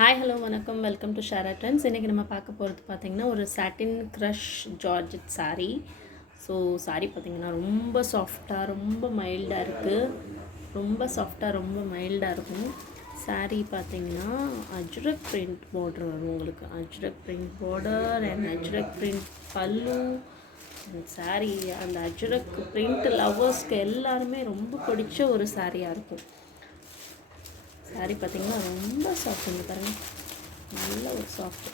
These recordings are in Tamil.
ஹாய் ஹலோ வணக்கம், வெல்கம் டு ஷாரா ட்ரெண்ட்ஸ். இன்றைக்கி நம்ம பார்க்க போகிறது பார்த்திங்கன்னா ஒரு satin crush georgette sari. So sari பார்த்திங்கன்னா ரொம்ப சாஃப்டாக, ரொம்ப மைல்டாக இருக்குது. ரொம்ப சாஃப்டாக, ரொம்ப மைல்டாக இருக்கும். சாரீ பார்த்திங்கன்னா அஜ்ரக் பிரிண்ட் பார்டர் வரும் உங்களுக்கு. Ajrakh print border and Ajrakh print பல்லு. சாரீ அந்த அஜ்ரக் பிரிண்ட் லவ்வர்ஸ்க்கு எல்லாருமே ரொம்ப பிடிச்ச ஒரு சாரியாக இருக்கும். சாரீ பார்த்திங்கன்னா ரொம்ப சாஃப்ட். பாருங்கள், நல்ல ஒரு சாஃப்ட்.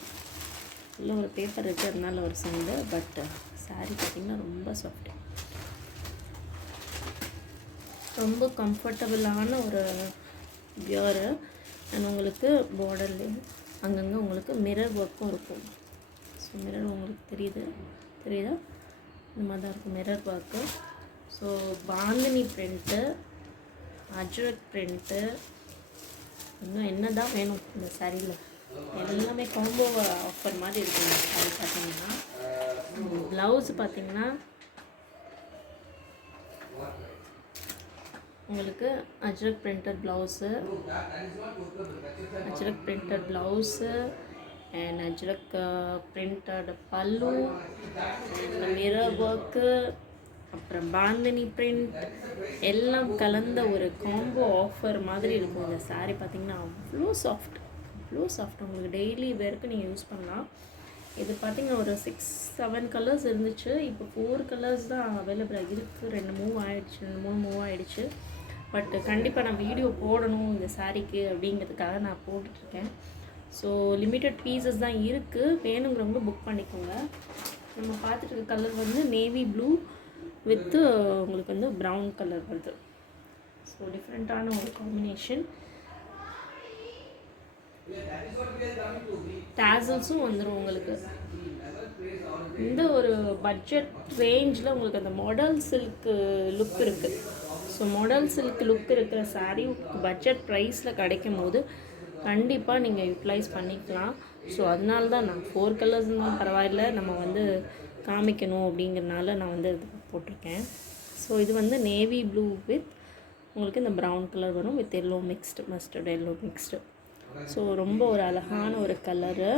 நல்ல ஒரு பேப்பர் இருக்கிறதுனால ஒரு சவுண்டு, பட் சாரீ பார்த்திங்கன்னா ரொம்ப சாஃப்ட், ரொம்ப கம்ஃபர்டபுளான ஒரு வியரு. அண்ட் உங்களுக்கு பார்டர்லேயும் அங்கங்கே உங்களுக்கு மிரர் ஒர்க்கும் இருக்கும். ஸோ மிரர் உங்களுக்கு தெரியுதா? இந்த மாதிரி தான் இருக்கும் mirror work. So bandhani print, Ajrakh print, இன்னும் என்ன தான் வேணும் இந்த சாரியில்? எல்லாமே காம்போ ஆஃபர் மாதிரி இருக்கும் இந்த சாரி. பார்த்தீங்கன்னா ப்ளவுஸு பார்த்தீங்கன்னா உங்களுக்கு Ajrakh printed blouse, and Ajrakh printed பல்லு, மிரர் ஒர்க்கு, அப்புறம் பாந்தினி பிரிண்ட் எல்லாம் கலந்த ஒரு காம்போ ஆஃபர் மாதிரி இருக்கும் இந்த சாரீ. பார்த்திங்கன்னா அவ்வளோ சாஃப்ட். உங்களுக்கு டெய்லி வேருக்கு நீங்கள் யூஸ் பண்ணலாம். இது பார்த்திங்கன்னா ஒரு 6-7 கலர்ஸ் இருந்துச்சு. இப்போ 4 கலர்ஸ் தான் அவைலபிளாக இருக்குது. 2-3 மூவ் ஆகிடுச்சு. பட் கண்டிப்பாக நான் வீடியோ போடணும் இந்த சாரீக்கு அப்படிங்கிறதுக்காக நான் போட்டுட்ருக்கேன். ஸோ லிமிட்டட் பீசஸ் தான் இருக்குது. வேணுங்கிறவங்க புக் பண்ணிக்கோங்க. நம்ம பார்த்துட்டு இருக்க கலர் வந்து நேவி ப்ளூ வித்து உங்களுக்கு வந்து ப்ரௌன் கலர் வருது. ஸோ டிஃப்ரெண்ட்டான ஒரு காம்பினேஷன். டேசல்ஸும் வந்துடும் உங்களுக்கு. இந்த ஒரு பட்ஜெட் ரேஞ்சில் உங்களுக்கு அந்த மாடல் சில்க் லுக் இருக்குது. ஸோ மாடல் சில்க் லுக் இருக்கிற சாரீ பட்ஜெட் ப்ரைஸில் கிடைக்கும் போது கண்டிப்பாக நீங்கள் யூட்டிலைஸ் பண்ணிக்கலாம். ஸோ அதனால தான் நான் 4 கலர்ஸ் இருந்தாலும் பரவாயில்ல, நம்ம வந்து காமிக்கணும் அப்படிங்கிறனால நான் வந்து இது போட்டிருக்கேன். ஸோ இது வந்து நேவி ப்ளூ வித் உங்களுக்கு இந்த ப்ரௌன் கலர் வரும், with yellow mixed, mustard yellow mixed. So ரொம்ப ஒரு அழகான ஒரு கலரு,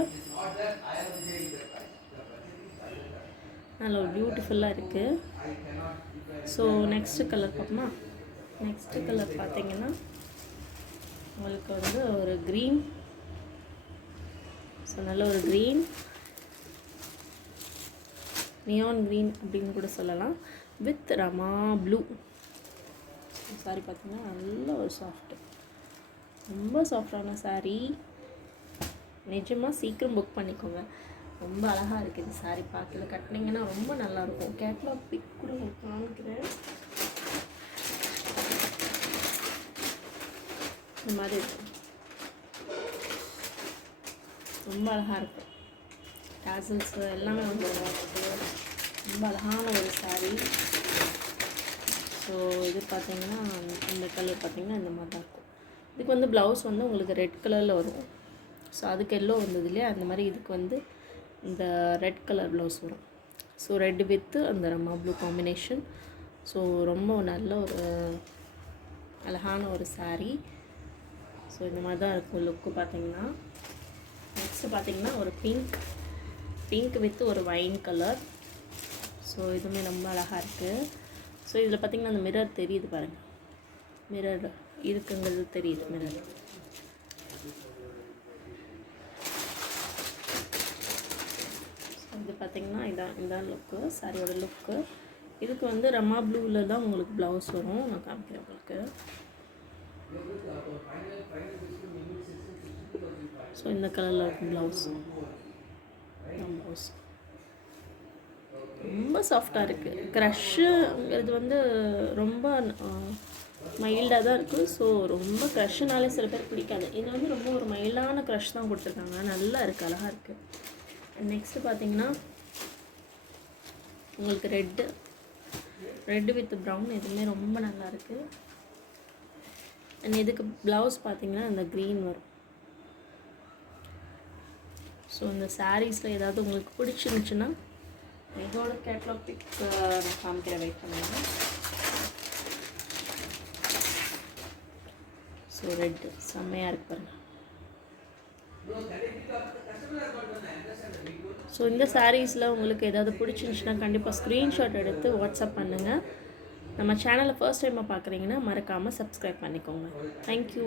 நல்ல ஒரு பியூட்டிஃபுல்லாக இருக்குது. ஸோ நெக்ஸ்ட்டு கலர் பார்ப்போமா? நெக்ஸ்ட்டு கலர் பார்த்திங்கன்னா உங்களுக்கு வந்து ஒரு க்ரீன். ஸோ நல்ல ஒரு க்ரீன், நியான் க்ரீன் அப்படின்னு கூட சொல்லலாம், வித் ரமா ப்ளூ. சாரி பார்த்திங்கன்னா நல்ல ஒரு சாஃப்ட்டு, ரொம்ப சாஃப்டான சாரீ. நிஜமாக சீக்கிரம் புக் பண்ணிக்கோங்க. ரொம்ப அழகாக இருக்குது இந்த சாரீ. பார்க்கல கட்டினீங்கன்னா ரொம்ப நல்லாயிருக்கும். கேட்லாக் பிக் கூட உங்களுக்கு காமிக்கிறேன். இந்த மாதிரி இருக்கும், ரொம்ப அழகாக இருக்கும். டேசல்ஸு எல்லாமே வந்து ரொம்ப அழகான ஒரு சாரீ. ஸோ இது பார்த்திங்கன்னா இந்த கலர் பார்த்திங்கன்னா இந்த மாதிரி தான் இருக்கும். இதுக்கு வந்து ப்ளவுஸ் வந்து உங்களுக்கு ரெட் கலரில் வரும். ஸோ அதுக்கு எல்லோ வந்தது இல்லையா, அந்த மாதிரி இதுக்கு வந்து இந்த ரெட் கலர் ப்ளவுஸ் வரும். ஸோ ரெட் வித்து அந்த ரமா ப்ளூ காம்பினேஷன். ஸோ ரொம்ப நல்ல ஒரு அழகான ஒரு சாரீ. ஸோ இந்த மாதிரி தான் இருக்கும் லுக்கு பார்த்திங்கன்னா. நெக்ஸ்ட்டு பார்த்திங்கன்னா ஒரு பிங்க் வித் ஒரு வைன் கலர். ஸோ இதுவுமே ரொம்ப அழகாக இருக்குது. ஸோ இதில் பார்த்திங்கன்னா அந்த மிரர் தெரியுது பாருங்கள், மிரர் இருக்குங்கிறது தெரியுது மிரர். ஸோ இது பார்த்திங்கன்னா இதான் லுக்கு, சாரியோட லுக்கு. இதுக்கு வந்து ரமா ப்ளூவில் தான் உங்களுக்கு ப்ளவுஸ் வரும். நான் காமிக்கிறேன் உங்களுக்கு. ஸோ இந்த கலரில் இருக்கும் ப்ளவுஸ். ரொம்ப சாஃப்டாக இருக்குது. க்ரஷ்ஷுங்கிறது வந்து ரொம்ப மைல்டாக தான் இருக்குது. ஸோ ரொம்ப க்ரஷ்ஷுனாலே சில பேர் பிடிக்காது. இது வந்து ரொம்ப ஒரு மைல்டான க்ரஷ் தான் கொடுத்துருக்காங்க. நல்லா இருக்குது, அழகாக இருக்குது. நெக்ஸ்ட்டு பார்த்தீங்கன்னா உங்களுக்கு ரெட்டு வித் ப்ரௌன், எதுவுமே ரொம்ப நல்லா இருக்குது. அண்ட் இதுக்கு ப்ளவுஸ் பார்த்தீங்கன்னா இந்த க்ரீன் வரும். ஸோ இந்த சாரீஸில் ஏதாவது உங்களுக்கு பிடிச்சிருந்துச்சுன்னா இதோட கேட்லாக் பிக் நான் காமிக்கிற வெயிட் பண்ணுங்க. ஸோ ரெட்டு செம்மையாக இருக்கு பாருங்கள். ஸோ இந்த சாரீஸில் உங்களுக்கு ஏதாவது பிடிச்சிருந்துச்சுன்னா கண்டிப்பாக ஸ்க்ரீன்ஷாட் எடுத்து வாட்ஸ்அப் பண்ணுங்கள். நம்ம சேனலை ஃபர்ஸ்ட் டைமாக பார்க்குறீங்கன்னா மறக்காமல் சப்ஸ்கிரைப் பண்ணிக்கோங்க. தேங்க்யூ.